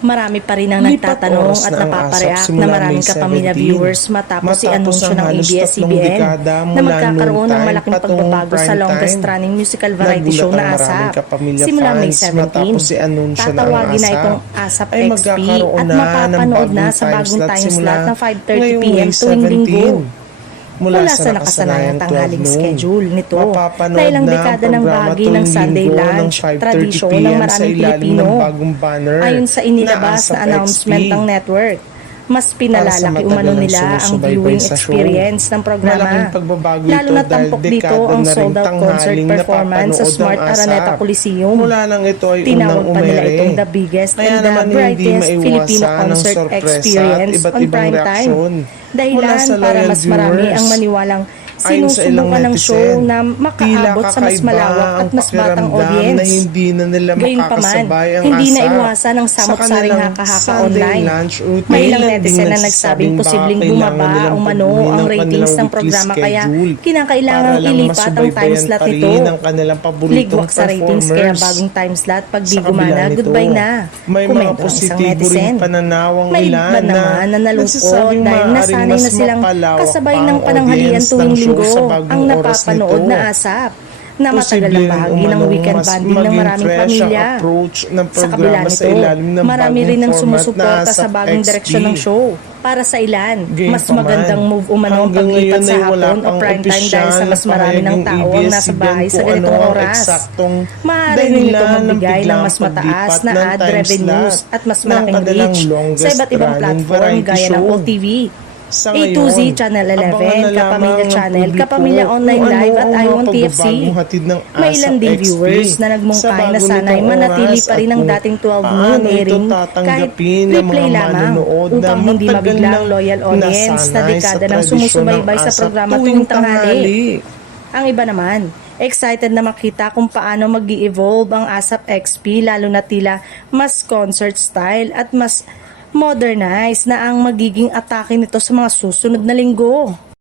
Marami pa rin ang Lipat nagtatanong oras at na ang napapareact ASAP na simula maraming May kapamilya 17. viewers matapos i-anunsyo ang ng halos tatlong ABS-CBN dekada na mula magkakaroon ng noontime malaking patungong pagbabago sa prime longest time. running musical variety show Nagulat na ang maraming ASAP kapamilya simula May fans matapos 17. i-anunsyo na ang Tatawagin na ASAP itong ASAP ay XP magkakaroon at na ng mapapanood na bagong sa bagong timeslot time simula slot na 5:30 ngayong PM May tuwing linggo. 17. Mula sa nakasanayang 12 tanghaling noon. schedule nito Mapapanood na ilang na ang dekada ng programa bahagi ng tuwing Sunday linggo ng lunch, 5:30 tradisyon ng PM sa maraming ilalim Pilipino. ng bagong banner Ayon sa inilabas ASAP na announcement XP. ng network, mas Para sa pinalalaki umano matagal nila ang sumusubaybay viewing sa show. experience ng programa. Malaking pagbabago Lalo ito na dahil tampok dito dekada ang na ring sold-out concert tanghaling performance sa napapanood Smart ang Araneta ASAP. Coliseum. Mula nang ito ay unang Tinawag pa nila umere. itong the biggest Kaya and the naman hindi brightest Filipino maiwasan ang concert sorpresa at experience iba't on ibang prime time. reaksyon mula Dahilan sa para loyal mas marami viewers. ang maniwalang Ayon sa ilang sinusubukan ng show netizen, na makaabot sa mas malawak at mas batang audience. Na hindi na nila Gayunpaman, makakasabay ang hindi na ASAP iwasan ang sa samot-saring kanilang haka-haka Sunday online. lunch routine. May ilang Ding netizen na nagsabing nagsasabing posibleng baka kailangan bumaba nilang umano baguhin ang ang ratings kanilang ng weekly programa kaya schedule kinakailangang para lang ilipat ang time masubaybayan slot pa nito. rin ang kanilang paboritong Ligwak sa ratings kaya performers. bagong time slot pag di Sa kabila gumana, nito, goodbye na. may mga Komento ng isang positibo netizen. ring pananaw ang May ilan iba naman na nalungkot nagsasabing dahil maaaring nasanay mas na silang mapalawak kasabay pa ng ang pananghalian audience tuwing ng show linggo sa bagong ang oras napapanood nito. na ASAP na matagal Posibleng ng bahagi ng umanong weekend mas bonding ng maging maraming fresh ang pamilya. approach ng Sa kabila programa sa nito, ilalim ng marami bagong rin ang format sumusuporta na sa ASAP bagong XP. direksyon ng show. Para sa ilan, mas Gayunpaman, magandang move umano ang hanggang paglipat ngayon sa ay wala hapon o pang prime time dahil sa opisyal mas na marami ng pahayag tao ang nasa bahay sa kung ganitong ano ang oras. eksaktong Maaari rin dahilan ito magbigay ng biglang mas mataas paglipat na ng ad time revenues slot at mas ng malaking kanilang reach sa longest iba't ibang running platform variety gaya ng show. OTV, Sa A2Z ngayon, Channel 11, abangan na Kapamilya lamang ng Channel, publiko Kapamilya Online kung Live ano at ang mga Ion TFC. pagbabagong hatid ng May ilan ASAP ding XP viewers na sa nagmungkay na bago sana'y nitong manatili oras pa rin at ang kung dating 12 noon paano ito airing kahit tatanggapin ng replay mga lamang manonood na upang hindi matagal mabiglang nang loyal audience na nasanay dekada sa ng tradisyon sumusubaybay ng sa ASAP programa tuwing tuwing tanghali. tanghali. Ang iba naman, excited na makita kung paano mag-i-evolve ang ASAP XP lalo na tila mas concert style at mas modernized na ang magiging atake nito sa mga susunod na linggo.